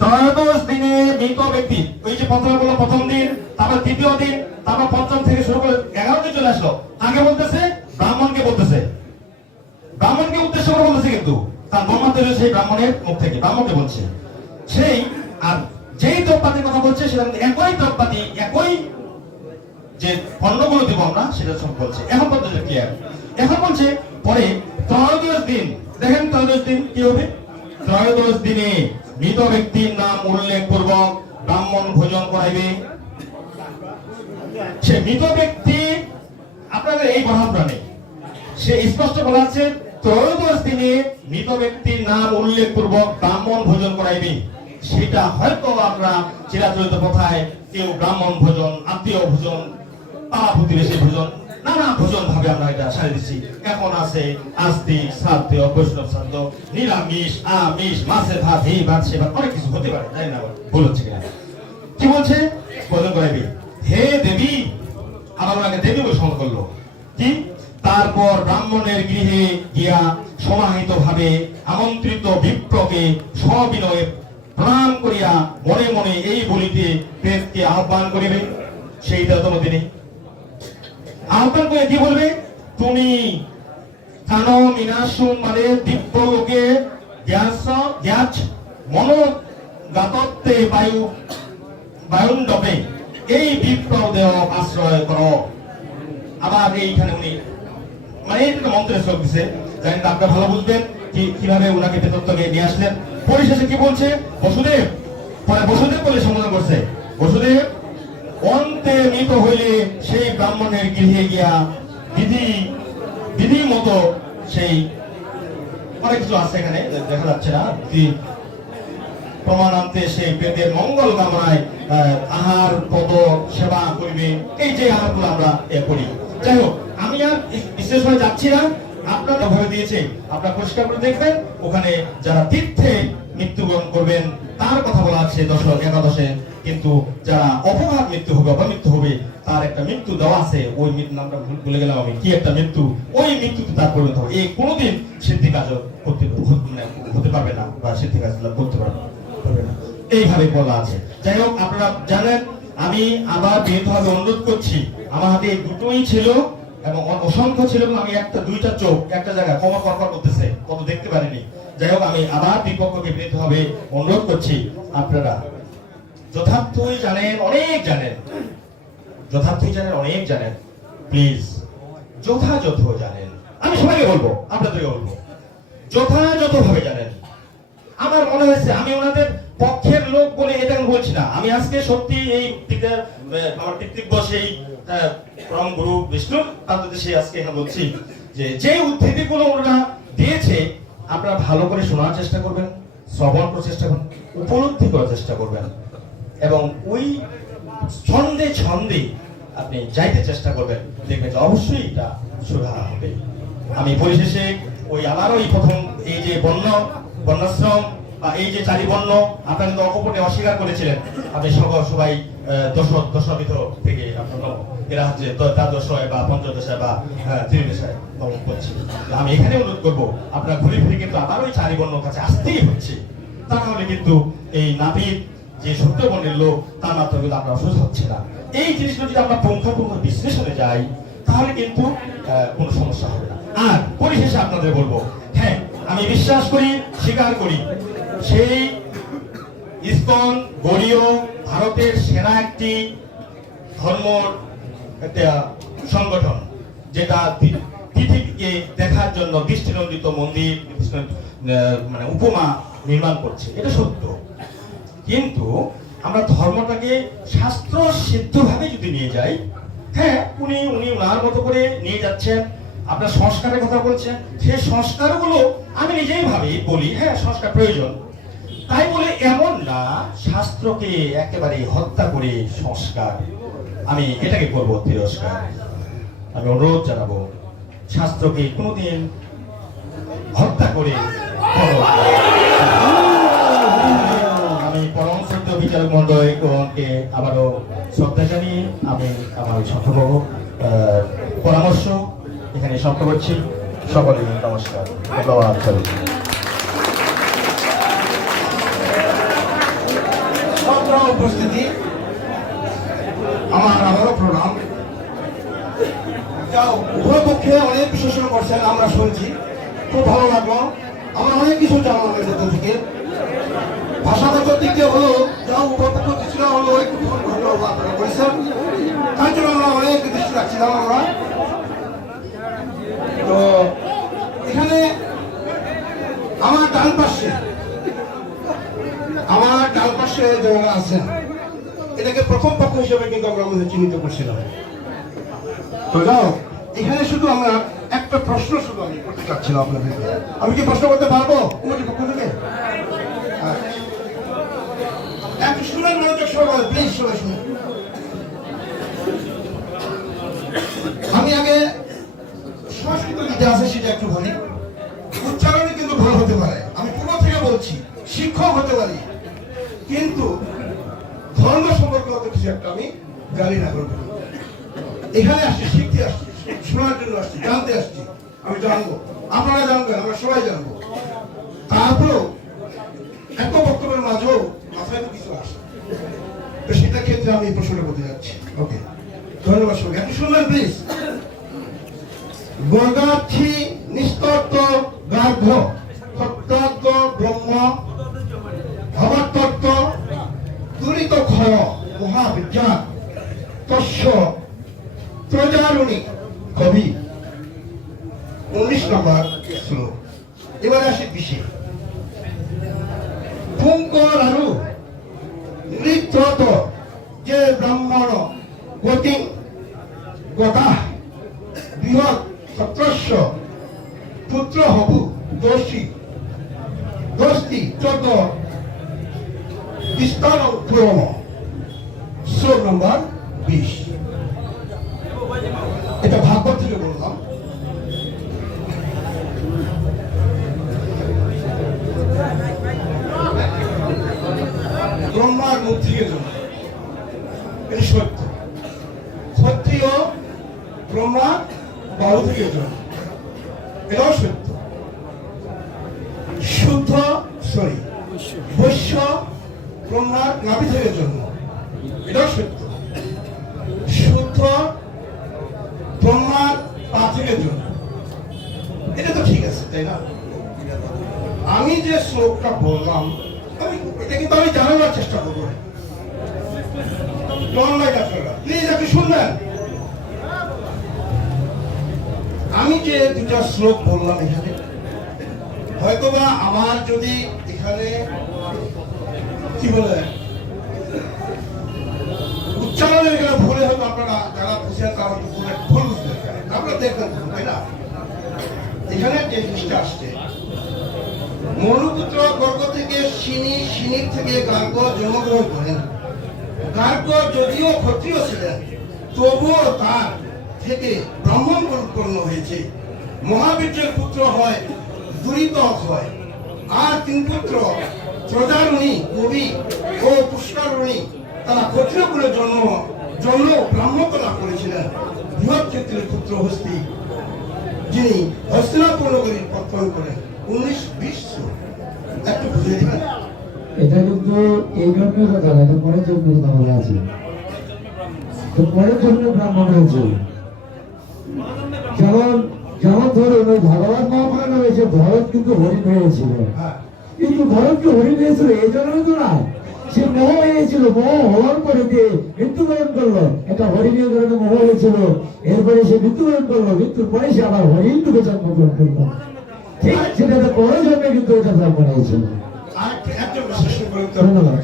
ত্রয়োদশ দিনে মৃত ব্যক্তি, ওই যে প্রথমে বললো প্রথম দিন, তারপর দ্বিতীয় দিন, তারপর পঞ্চম থেকে শুরু করে 11 দিন চলে আসলো। আগে বলতেছে ব্রাহ্মণকে বলতেছে, ব্রাহ্মণকে উদ্দেশ্য করে বলতেছে, কিন্তু তার ব্রহ্মা তৈরি সেই ব্রাহ্মণের মুখ থেকে ব্রাহ্মণকে বলছে সেই। আর যেই দ্রব্যাদির কথা বলছে সেটা একই দ্রব্যাদি, একই যে পণ্যগুলো দিব আমরা সেটা সব বলছে। এখন পর্যন্ত ক্লিয়ার। এখন বলছে পরে ত্রয়োদশ দিন, দেখেন ত্রয়োদশ দিন কি হবে? ত্রয়োদশ দিনে মৃত ব্যক্তির নাম উল্লেখ পূর্বক ব্রাহ্মণ ভোজন করাইবে। সে মৃত ব্যক্তি আপনাদের এই মহাপুরাণে সে স্পষ্ট বলা আছে, ত্রয়োদশ দিনে মৃত ব্যক্তির নাম উল্লেখ পূর্বক ব্রাহ্মণ ভোজন করাইবে। সেটা হয়তো আমরা চিরাচরিত কথায় কেউ ব্রাহ্মণ ভোজন, আত্মীয় ভোজন, পাড়া প্রতিবেশী ভোজন, নানা ভোজন ভাবে আমরা এটা সারি দিচ্ছি। এখন আছে আস্তিক, শ্রাদ্ধ, বৈষ্ণব শ্রাদ্ধ, নিরামিষ, আমিষ, মাছের ভাত, এই ভাত, সে ভাত, অনেক কিছু হতে পারে, তাই না? ভুল হচ্ছে কিনা? কি বলছে? ভোজন করাইবে। হে দেবী, আবার ওনাকে দেবী বলে স্মরণ করলো। কি? তারপর ব্রাহ্মণের গৃহে গিয়া সমাহিত ভাবে আমন্ত্রিত বিপ্রকে সবিনয়ে প্রণাম করিয়া মনে মনে এই বলিতে প্রেতকে আহ্বান করিবে। সেই 13তম দিনে আহ্বান করে কি বলবে? তুমি কানো মিনাশুন মানে দিব্যলোকে গ্যাস মনোগাতত্বে বায়ুণ্ডবে এই বিপ্র দেহ আশ্রয় করো। আবার এইখানে উনি মানে এটা মন্ত্রের শ্লোক দিছে, জানি না আপনারা ভালো বুঝবেন কিভাবে উনাকে প্রেতত্বকে নিয়ে আসলেন। পরিশেষে কি বলছে? বসুদেব, পরে বসুদেব বলে সম্বোধন করছে। বসুদেব অন্তে মৃত হইলে সেই ব্রাহ্মণের গৃহে গিয়া বিধি মতো সেই অনেক কিছু আছে এখানে দেখা যাচ্ছে না, প্রমাণান্তে সেই বেদের মঙ্গল কামনায় আহার পদ সেবা করিবে। এই যে আহারগুলো আমরা করি। যাই হোক, আমি আর বিশেষভাবে যাচ্ছি না, আপনারা ভয় দিয়েছে, আপনারা পরিষ্কার করে দেখবেন। ওখানে যারা তীর্থে মৃত্যুবরণ করবেন তার কথা বলা আছে 10 একাদশে, কিন্তু যারা অপঘাত মৃত্যু হবে, অপমৃত্যু হবে, তার একটা মৃত্যু দেওয়া আছে। ওই মৃত্যু নামটা ভুলে গেলাম আমি, কি একটা মৃত্যু, ওই মৃত্যুতে তার পরিণত হবে। এই কোনোদিন সিদ্ধি কাজ হতে পারবে না বা সিদ্ধি কাজ করতে পারবে না, এইভাবে বলা আছে। যাই হোক, আপনারা জানেন, আমি আবার বিনীতভাবে অনুরোধ করছি, আমার হাতে দুটোই ছিল এবং অসংখ্য ছিল, এবং আমি একটা দুইটা চোখ একটা জায়গায় ক্ষমা কর্কর করতেছে, কত দেখতে পারিনি। যাই হোক, আমি আবার বিপক্ষকে বিনীতভাবে অনুরোধ করছি, আপনারা যথার্থই জানেন, অনেক জানেন, যথার্থই জানেন, অনেক জানেন, প্লিজ যথাযথ জানেন। আমি সবাইকে বলবো, আপনাদেরকে বলবো, যথাযথভাবে জানেন। আমার মনে হয়েছে আমি ওনাদের পক্ষের লোক বলে এটা আমি বলছি না। আমি আজকে সত্যি এই আমার কৃতিজ্ঞ সেই পরম গুরু বিষ্ণু তাদের সেই আজকে এখানে বলছি যে উদ্ধৃতিগুলো ওনারা দিয়েছে, আপনারা ভালো করে শোনার চেষ্টা করবেন, শ্রবণ করার চেষ্টা করবেন, উপলব্ধি করার চেষ্টা করবেন, এবং ওই ছন্দে ছন্দে আপনি যাইতে চেষ্টা করবেন, দেখবেন যে অবশ্যই এটা সুরাহা হবে। আমি পরিশেষে ওই আমারও এই প্রথম এই যে বর্ণাশ্রম এই যে চারি বর্ণ আপনারা কিন্তু অকপটে অস্বীকার করেছিলেন, আপনি সবাই দশমিত থেকে আপনার এরা হচ্ছে দ্বাদশায় বা পঞ্চদশায় বা ত্রিদশায় গমন করছে। আমি এখানে অনুরোধ করবো আপনারা ঘুরে ফিরে কিন্তু আবার ওই চারি বর্ণের কাছে আসতেই হচ্ছে, তা নাহলে কিন্তু এই নাপিত যে সত্য বর্ণের লোক তার মাত্র কিন্তু আমরা অসুস্থ হচ্ছে না। এই জিনিসগুলো যদি আমরা পুঙ্খানুপুঙ্খ বিশ্লেষণে যাই তাহলে কিন্তু কোনো সমস্যা হবে না। আর পরিশেষে আপনাদের বলবো, হ্যাঁ আমি বিশ্বাস করি, স্বীকার করি, সেই ইসকন গৌড়ীয় ভারতের সেনা একটি ধর্ম একটা সংগঠন, যেটা পৃথিবীকে দেখার জন্য দৃষ্টিনন্দিত মন্দির মানে উপমা নির্মাণ করছে, এটা সত্য। কিন্তু আমরা ধর্মটাকে শাস্ত্র সিদ্ধভাবে যদি নিয়ে যাই, হ্যাঁ উনি ওনার মতো করে নিয়ে যাচ্ছেন। আপনার সংস্কারের কথা বলছেন, সেই সংস্কারগুলো আমি নিজেই বলি হ্যাঁ সংস্কার প্রয়োজন, তাই বলে এমন না শাস্ত্রকে একেবারে হত্যা করে সংস্কার, আমি এটাকে করবো তিরস্কার। আমি অনুরোধ জানাবো শাস্ত্রকে কোনোদিন হত্যা করে আমি পরম সত্য বিচারক মণ্ডলীকে আবারও শ্রদ্ধা জানিয়ে আমি আমার সংক্ষেপ পরামর্শ এখানে সমাপ্ত করছি। সকলে নমস্কার, ধন্যবাদ। উপস্থিতি আমার আবারও প্রণাম। উভয় পক্ষে অনেক বিশ্লেষণ করছেন, আমরা শুনছি, খুব ভালো লাগলো। আমার অনেক কিছু জানা লাগছে থেকে ভাষাগত দিক দিয়ে হলো যাও উভয় পক্ষ কিছুটা হলো একটু আপনারা করেছেন, তার জন্য আমরা অনেক দৃষ্টি রাখছিলাম। আমরা তো এখানে আমার ডান পাশে যারা আছেন এটাকে প্রথম পক্ষ হিসেবে কিন্তু আমরা আমাদের চিহ্নিত করছিলাম। তো যাও এখানে শুধু আমরা একটা প্রশ্ন শুধু আমি করতে চাচ্ছিলাম আপনাদের, আমি কি প্রশ্ন করতে পারবো কমিটির পক্ষ থেকে? একটু শুনেন, মনোযোগ সবাই প্লিজ, সবাই শুনুন। আমি আগে সংস্কৃত যেটা আছে সেটা একটু বলি। উচ্চারণে কিন্তু ভুল হতে পারে, আমি পূর্ব থেকে বলছি, শিক্ষক হতে পারি, কিন্তু ধর্ম সম্পর্কে অত কিছু একটা আমি জানি না। এখানে আসছি, শিখতে আসছি, শোনার জন্য আসছি, জানতে আসছি। আমি জানবো, আপনারা জানবেন, আমরা সবাই জানবো। তারপরেও এত বক্তব্যের মাঝেও মাথায় তো কিছু আসে, তো সেটা ক্ষেত্রে আমি এই প্রশ্নটা করতে যাচ্ছি। ওকে, ধন্যবাদ সবাই। একটু শুনবেন প্লিজ। গর্গার্থী নিস্তত্ব গার্ভ তত্ত্ব ব্রহ্ম ভবতত্ত্ব দুরিত ক্ষয় মহাবিজ্ঞান তস্য প্রজারুণী কবি। 19 নম্বর শ্লোক। এবারে আসি বিষয়। পুঙ্করারু নৃত্রত যে ব্রাহ্মণ গতি গতা বৃহৎ সত্রস্য পুত্র হবু দোষী চোদ্দ বিস্তার ক্রম। শ্লোক নম্বর 20। এটা ভাগবত থেকে বললাম। ব্রহ্মার মুখ থেকে জন্ম, এটা সত্য। ক্ষত্রিয় ব্রহ্মা বাহু থেকে জন্ম, এটাও সত্য। বৈশ্য ব্রহ্মার নাভি থেকে জন্ম, এটাও সত্য। শুদ্ধ ব্রহ্মার পা থেকে জন্ম, এটা তো ঠিক আছে, তাই না? আমি যে শ্লোকটা বললাম এটা কিন্তু আমি জানানোর চেষ্টা করবো। প্লিজ একটু শুনবেন। আমি যে দুটা শ্লোক বললাম এখানে, হয়তোবা আমার যদি এখানে কি বলে উচ্চারণের এখানে ভুলে হয়তো আপনারা যারা বুঝেন তারা হয়তো ভুল বুঝতে পারেন, আপনারা দেখবেন, তাই না? এখানে যে জিনিসটা আসছে, মনুপুত্র গর্গ থেকে সিনির থেকে গার্গ জন্মগ্রহণ করেন। গার্গ যদিও ক্ষত্রিয় ছিলেন, তবুও তার থেকে ব্রাহ্মণ উৎপন্ন হয়েছে। মহাবীর্যের পুত্র হয় দুরিত হয়, আর 3 পুত্র প্রজারণী কবি ও পুষ্করণী তারা ক্ষত্রিয় কুলে জন্ম ব্রাহ্মত্ব লাভ করেছিলেন। বৃহৎ ক্ষেত্রের পুত্র হস্তি, যিনি হস্তিনাপুর নগরীর পত্তন করেন 1920 একটু বুঝিয়ে দিবেন। এটা কিন্তু এই জন্যই কথা না, এটা পরের জন্য কথা বলা আছে। তো পরের জন্য ব্রাহ্মণ হয়েছে। যেমন ধরুন ওই ভগবান মহাপ্রাণ হয়েছে, ভরত কিন্তু হরিণ হয়েছিল। কিন্তু ভরতকে হরিণ হয়েছিল এই জন্য তো না, সে মোহ হয়েছিল, মোহ হওয়ার পরে দিয়ে মৃত্যুবরণ করলো। একটা হরিণের কারণে মোহ হয়েছিল, এরপরে সে মৃত্যুবরণ করলো, মৃত্যুর পরে সে আবার হরিণ রূপে জন্মগ্রহণ করলো। ঠিক সেটা তো পরের জন্মে কিন্তু এটা ব্রাহ্মণ হয়েছিল। ধন্যবাদ।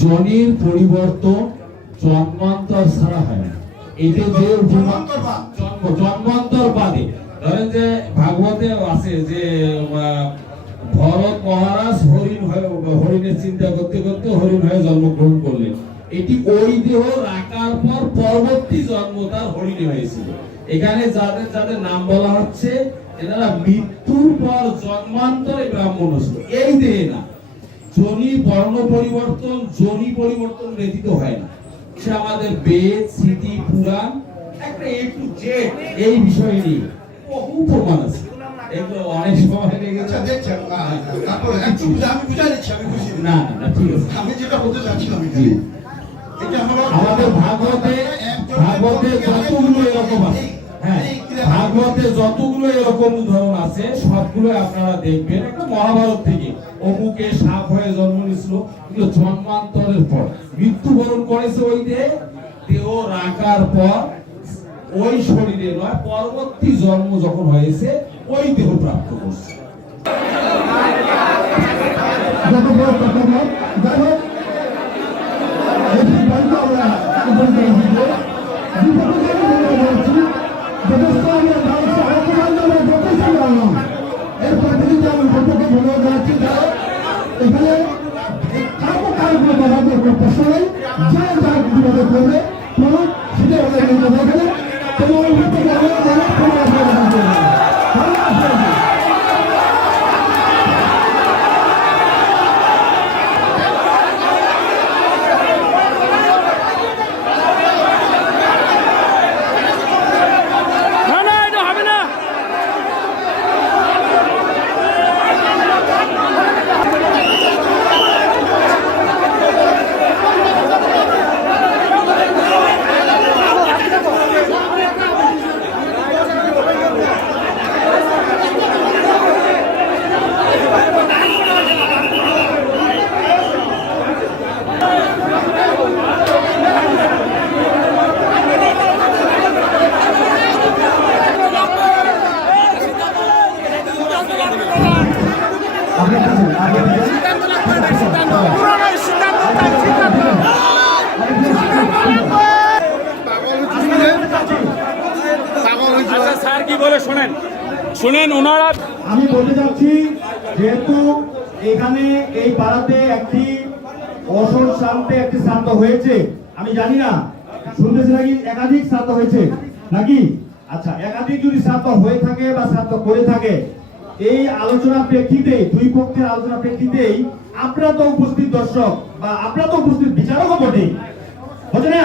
জনির পরিবর্তন জন্মান্তর ছাড়া হয় না। এটা যে জন্মান্তর বাদে ধরেন যে ভাগবতে আছে যে ভরত মহারাজ হরিণের চিন্তা করতে করতে হরিণ হয়ে জন্মগ্রহণ করলেন। এটি ওই দেহ রাখার পর পরবর্তী জন্ম তার হরিণী হয়েছিল। এখানে যাদের যাদের নাম বলা হচ্ছে এনারা মৃত্যুর পর জন্মান্তরে ব্রাহ্মণ হয়েছিল, এই দেহে না। জনি বর্ণ পরিবর্তন, জনি পরিবর্তন ব্যতীত হয় না। সে আমাদের বেদ, স্মৃতি, পুরাণ একটা A to Z এই বিষয় নিয়ে বহু প্রমাণ আছে। এগুলো অনেক সময় লেগে গেছে। দেখছেন আমি বুঝাই দিচ্ছি, আমি বুঝি না না ঠিক আছে। আমি যেটা বলতে চাচ্ছিলাম আমাদের ভাগবতে যতগুলো এরকম আছে, হ্যাঁ ভাগবতে যতগুলো এরকম উদাহরণ আছে সবগুলো আপনারা দেখবেন একটা মহাভারত থেকে। অমুকে সাপ হয়ে জন্ম নিয়েছিল, কিন্তু জন্মান্তরের পর মৃত্যুবরণ করেছে ওই দেহ রাখার পর ওই শরীরে নয়, পরবর্তী জন্ম যখন হয়েছে ওই দেহ প্রাপ্ত করছে। শুনেন ওনারা, আমি বলতে চাচ্ছি যেহেতু এখানে এই পাড়াতে একটি অসর শ্রান্তে একটি শ্রান্ত হয়েছে, আমি জানি না শুনতেছি নাকি একাধিক শ্রান্ত হয়েছে নাকি? আচ্ছা, একাধিক যদি শ্রান্ত হয়ে থাকে বা শ্রান্ত করে থাকে, এই আলোচনার প্রেক্ষিতে দুই পক্ষের আলোচনার প্রেক্ষিতেই আপনারা তো উপস্থিত দর্শক বা আপনারা তো উপস্থিত বিচারকও বটে, বুঝে না?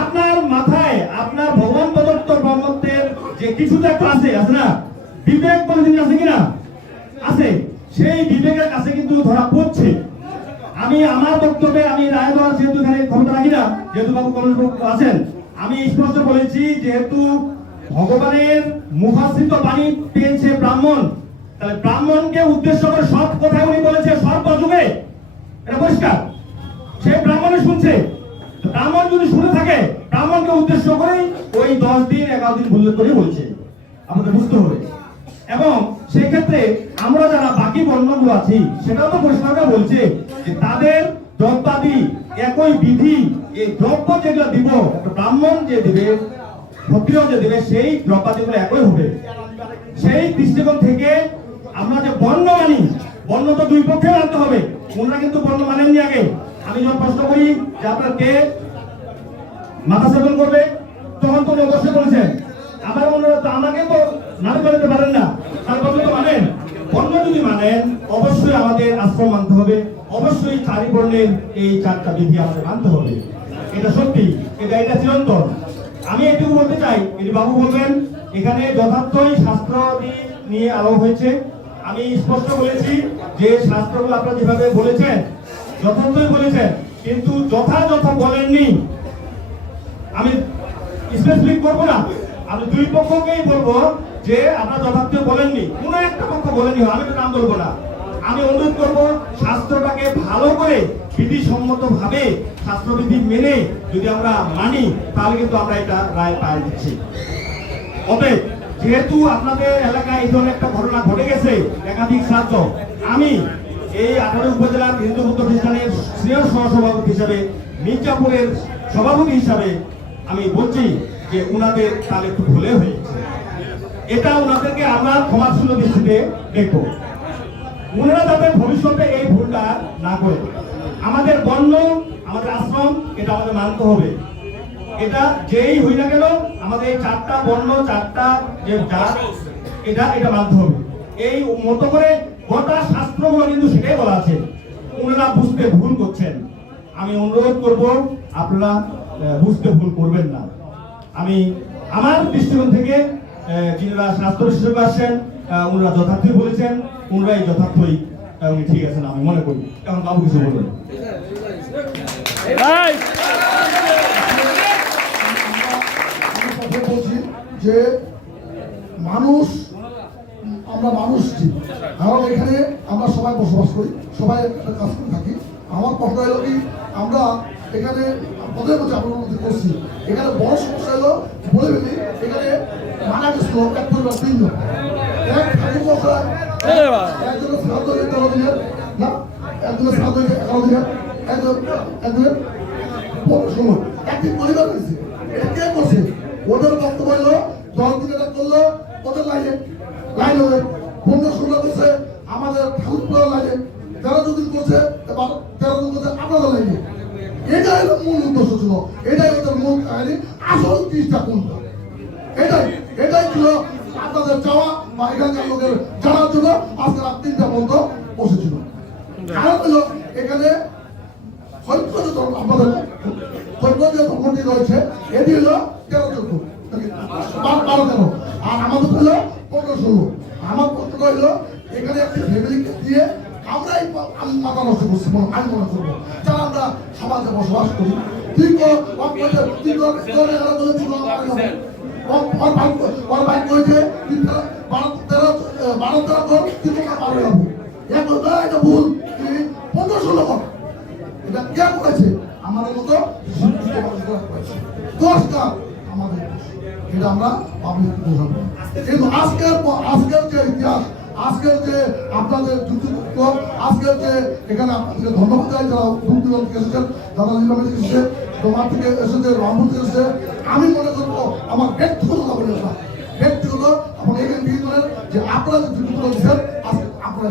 আপনার মাথায় আপনার ভগবান প্রদত্ত ব্রহ্মত্বের যে কিছুটা একটা আছে না, বিবেক বলে জিনিস আছে কিনা? আছে। সেই বিবেকের কাছে কিন্তু ধরা পড়ছে। আমি আমার বক্তব্যে আমি রায় দেওয়ার যেহেতু এখানে ক্ষমতা রাখি না, যেহেতু বাবু কলেজ আছেন, আমি স্পষ্ট বলেছি যেহেতু ভগবানের মুখাশ্রিত বাণী পেয়েছে ব্রাহ্মণ, তাহলে ব্রাহ্মণকে উদ্দেশ্য করে সব কথাই উনি বলেছে সর্বযুগে, এটা পরিষ্কার। সেই ব্রাহ্মণে শুনছে, ব্রাহ্মণ যদি শুনে থাকে ব্রাহ্মণকে উদ্দেশ্য করেই ওই 10 দিন 11 দিন উল্লেখ করে বলছে, আমাদের বুঝতে হবে। এবং সেই ক্ষেত্রে আমরা যারা বাকি বর্ণগুলো আছি সেটাও তো পরিষ্কার বলছে যে তাদের দ্রব্যাদি একই বিধি, এই দ্রব্য যেগুলো দিব ব্রাহ্মণ যে দিবে, ক্ষত্রিয় যে দিবে, সেই দ্রব্যাদিগুলো একই হবে। সেই দৃষ্টিকোণ থেকে আমরা যে বর্ণ মানি, বর্ণ তো দুই পক্ষে মানতে হবে। ওনারা কিন্তু বর্ণ মানেননি আগে। আমি যখন প্রশ্ন করি যে আপনার কে মাথা সেবন করবে, তখন তো অবশ্যই বলেছেন। আবার ওনারা তো আমাকে তো নামে বলতে পারেন না, তার কথা তো মানেন। অন্য যদি মানেন অবশ্যই আমাদের আশ্রম মানতে হবে, অবশ্যই চারি বর্ণের এই 4টা বিধি আমাদের মানতে হবে। এটা সত্যি, এটা চিরন্তন। আমি এটুকু বলতে চাই, এটি বাবু বলবেন, এখানে যথার্থই শাস্ত্র নিয়ে আলোক হয়েছে। আমি স্পষ্ট বলেছি যে শাস্ত্রগুলো আপনারা যেভাবে বলেছেন যথার্থই বলেছেন, কিন্তু যথাযথ বলেননি। আমি স্পেসিফিক করবো না, আমি দুই পক্ষকেই বলবো যে আপনারা যথার্থ বলেননি, কোনো একটা পক্ষ বলেনি, আমি তো নাম বলবো না। আমি অনুরোধ করবো শাস্ত্রটাকে ভালো করে বিধিসম্মত ভাবে শাস্ত্রবিধি মেনে যদি আমরা মানি, তাহলে কিন্তু আমরা এটা রায় পাই দিচ্ছি। অতএব যেহেতু আপনাদের এলাকায় এই ধরনের একটা ঘটনা ঘটে গেছে, একাধিক ছাত্র, আমি এই 18 উপজেলার হিন্দু বৌদ্ধ খ্রিস্টানের সিনিয়র সহসভাপতি হিসাবে, মির্জাপুরের সভাপতি হিসাবে আমি বলছি যে উনাদের তাহলে একটু ভুলে হয়েছে, এটা উনাদেরকে আমরা ক্ষমাশীল দৃষ্টিতে দেখবো। উনারা যাতে ভবিষ্যতে এই ভুলটা না করে। আমাদের বর্ণ, আমাদের আশ্রম, এটা আমাদের মানতে হবে। এটা যেই হই না কেন, আমাদের এই 4টা বর্ণ, 4টা যে জাত, এটা মানতে হবে। এই মতো করে গোটা শাস্ত্রগুলো কিন্তু সেটাই বলা আছে। ওনারা বুঝতে ভুল করছেন। আমি অনুরোধ করব আপনারা বুঝতে ভুল করবেন না। আমি আমার দৃষ্টিকোণ থেকে যিনারা শাস্ত্র হিসেবে আসছেন, ওনারা যথার্থই বলেছেন, ওনারাই যথার্থই উনি ঠিক আছেন আমি মনে করি। এখন বাবু কিছু বলবেন। বলছি যে মানুষ, আমরা মানুষ জীব, কারণ এখানে আমরা সবাই বসবাস করি, সবাই একটা কাজ করে থাকি। আমার কথা হলো কি, আমরা এখানে পদের মধ্যে আপনার মধ্যে করছি, এখানে বড় সমস্যা হলো বলে ফেলি, এখানে মারা গেছিল এক পরিবার 3 জন, এক ঠাকুর মশাই একজনের শ্রাদ্ধ 13 দিনের, না একজনের শ্রাদ্ধ 11 দিনের, একজনের 16, একটি পরিবার হয়েছে। এটা কে করছে? ওদের বক্তব্য হলো 10 দিন এটা করলো ওদের লাইন হবে, 15-16 করছে আমাদের ঠাকুর লাইনে, 13 দিন করছে 13 দিন করছে আপনাদের লাইনে। এটাই হলো মূল উদ্দেশ্য ছিল, এটাই ওদের মূল কাহিনী, আসল জিনিসটা কোনটা, এটাই ছিল আপনাদের চাওয়া বা এখানকার লোকের জানার জন্য আজকে রাত 3টা পর্যন্ত বসেছিল। কারণ হলো এখানে আপনাদের যে ধর্মটি রয়েছে এটি হলো 13-14, 12-13, আর আমাদের হলো 15-16। আমার প্রশ্ন হলো এখানে একটি ফ্যামিলিকে দিয়ে আমরা এই মাথা নষ্ট করছি, আমি মনে করবো, যারা আমরা সমাজে বসবাস করি। এটা ভুল, 15-16 কর, এটা কে করেছে? আমাদের মতো 10টা আমাদের, এটা আমরা পাবলিক বোঝাবো। কিন্তু আজকের যে ইতিহাস, আজকের যে আপনাদের যুক্তিযুক্ত, আজকের যে এখানে আপনাদেরকে ধন্যবাদ জানাই যারা দূর দূরান্ত এসেছেন, যারা নিলামে এসেছে, তোমার থেকে এসেছে, রহমত থেকে এসেছে। আমি মনে করবো আমার ব্যক্তিগত বলে না, ব্যক্তিগত এবং এখানে যে আপনারা যে যুক্তিযুক্ত দিচ্ছেন আজকে আপনারা